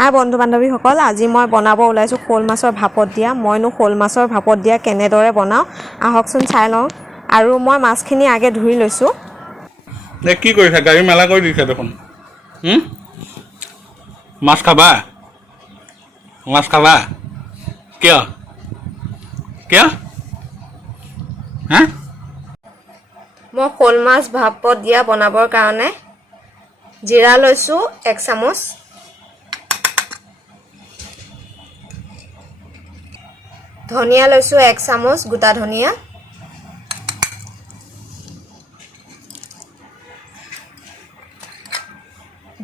হাই বন্ধু বান্ধৱীসকল, আজি মই বনাব ওলাইছোঁ শ'ল মাছৰ ভাপত দিয়া। মইনো শ'ল মাছৰ ভাপত দিয়া কেনেদৰে বনাওঁ আহকচোন চাই লওঁ। আৰু মই মাছখিনি আগে ধুই লৈছোঁ। কি কৰিছা? গাড়ী মেলা কৰি দিছা দেখোন। মাছ খাবা? মাছ খাবা? কিয় কিয় হা? মই শ'ল মাছ ভাপত দিয়া বনাবৰ কাৰণে জিৰা লৈছোঁ 1 চামুচ, ধনিয়া লৈছোঁ 1 চামুচ গোটা ধনিয়া,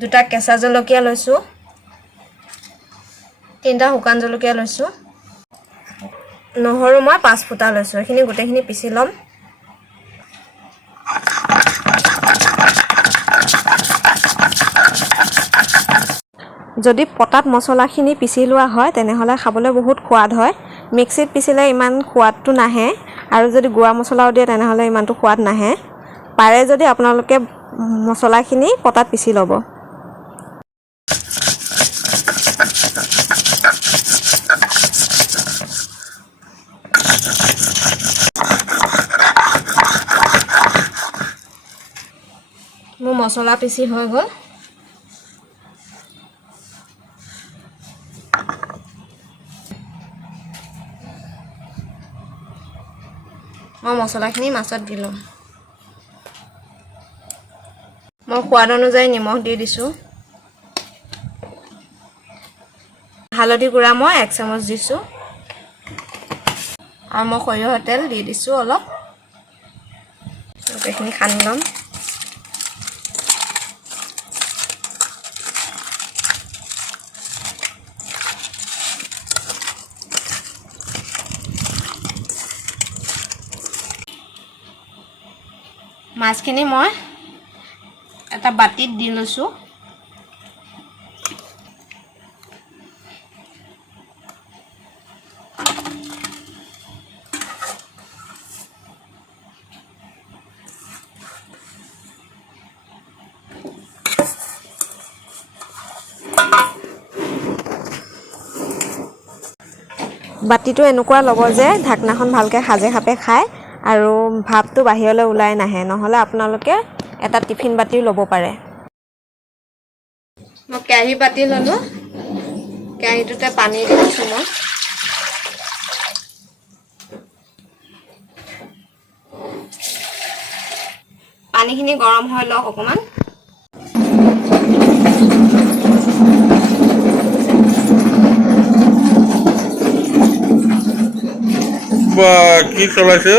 দুটা কেঁচা জলকীয়া লৈছোঁ, 3টা শুকান জলকীয়া লৈছোঁ, নহৰু মই 5 ফুটা লৈছোঁ। এইখিনি গোটেইখিনি পিচি ল'ম। যদি পটাত মছলাখিনি পিচি লোৱা হয় তেনেহ'লে খাবলৈ বহুত সোৱাদ হয়। মিক্সিত পিচিলে ইমান সোৱাদটো নাহে, আৰু যদি গুড়া মছলাও দিয়ে তেনেহ'লে ইমানটো সোৱাদ নাহে। পাৰে যদি আপোনালোকে মছলাখিনি পটাত পিচি ল'ব। মোৰ মছলা পিচি হৈ গ'ল। মই মছলাখিনি মাছত দি লওঁ। মই সোৱাদ অনুযায়ী নিমখ দি দিছোঁ। হালধি গুড়া মই 1 চামুচ দিছোঁ, আৰু মই সৰিয়হৰ তেল দি দিছোঁ অলপ। গোটেইখিনি সানি ল'ম। মাছখিনি মই এটা বাটিত দি লৈছোঁ। বাতিটো এনেকুৱা ল'ব যে ঢাকনাখন ভালকৈ সাজে খাপে খায় আৰু ভাপটো বাহিৰলৈ ওলাই নাহে, নহ'লে আপোনালোকে এটা টিফিন বাতিও ল'ব পাৰে। মই কেৰাহী পাতি ল'লোঁ। কেৰাহীটোতে পানী দি দিছোঁ মই। পানীখিনি গৰম হৈ লওক অকণমান। কি চলাইছে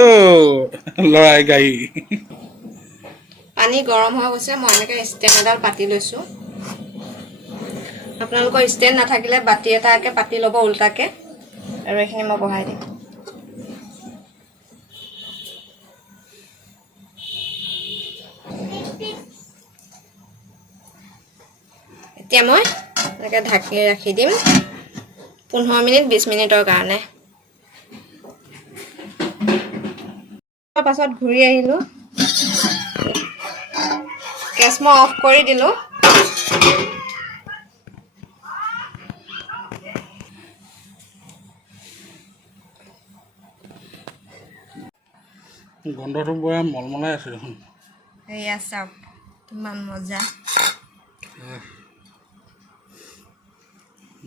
ল'ৰাই গাড়ী? পানী গৰম হৈ গৈছে। মই এনেকৈ ষ্টেণ্ড এডাল পাতি লৈছোঁ। আপোনালোকৰ ষ্টেণ্ড নাথাকিলে বাতি এটাকে পাতি ল'ব উল্টাকে, আৰু এইখিনি মই বহাই দিম। এতিয়া মই এনেকৈ ঢাকি ৰাখি দিম 15 মিনিট 20 মিনিটৰ কাৰণে। পাছত ঘূৰি আহিলোঁ। গেছ মই অফ কৰি দিলোঁ। গন্ধটো পুৰা মলমলাই আছে দেখোন। এয়া চাওক কিমান মজা।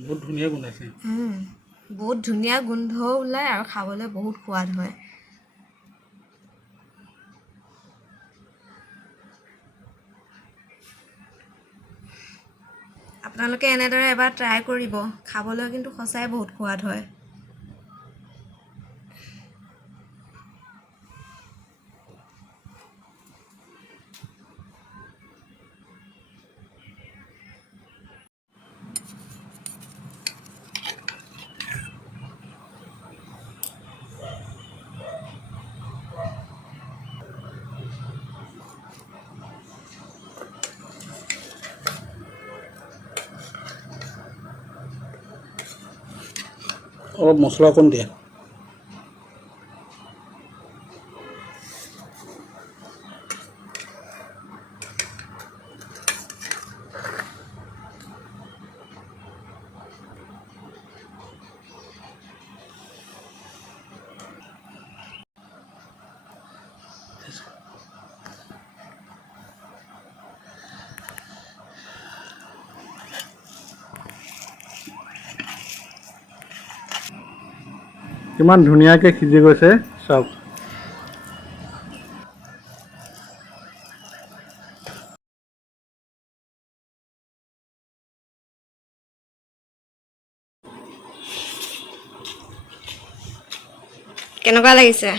বহুত ধুনীয়া গোন্ধাইছে। বহুত ধুনীয়া গোন্ধও ওলায় আৰু খাবলৈ বহুত সোৱাদ হয়। আপোনালোকে এনেদৰে এবাৰ ট্ৰাই কৰিব, খাবলৈ কিন্তু সঁচাই বহুত সোৱাদ হয়। অলপ মছলা অকণ দিয়া। কিমান ধুনীয়াকৈ সিজি গৈছে চাওক। কেনেকুৱা লাগিছে?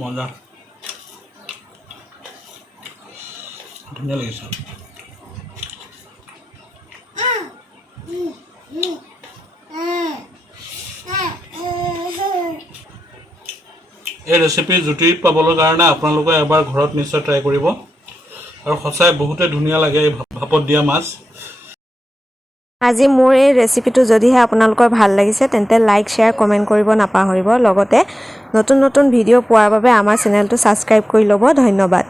মজা, ধুনীয়া লাগিছে। এই ৰেচিপি জুতি পাবলৈ কাৰণে আপোনালোকে এবাৰ ঘৰত নিশ্চয় ট্ৰাই কৰিব। আৰু সঁচাই বহুতে ধুনীয়া লাগে এই ভাপত দিয়া মাছ। আজি মোৰ এই ৰেচিপিটো যদিহে আপোনালোকৰ ভাল লাগিছে তেন্তে লাইক, শ্বেয়াৰ, কমেণ্ট কৰিব নাপাহৰিব। লগতে নতুন নতুন ভিডিঅ' পোৱাৰ বাবে আমাৰ চেনেলটো ছাবস্ক্ৰাইব কৰি ল'ব। ধন্যবাদ।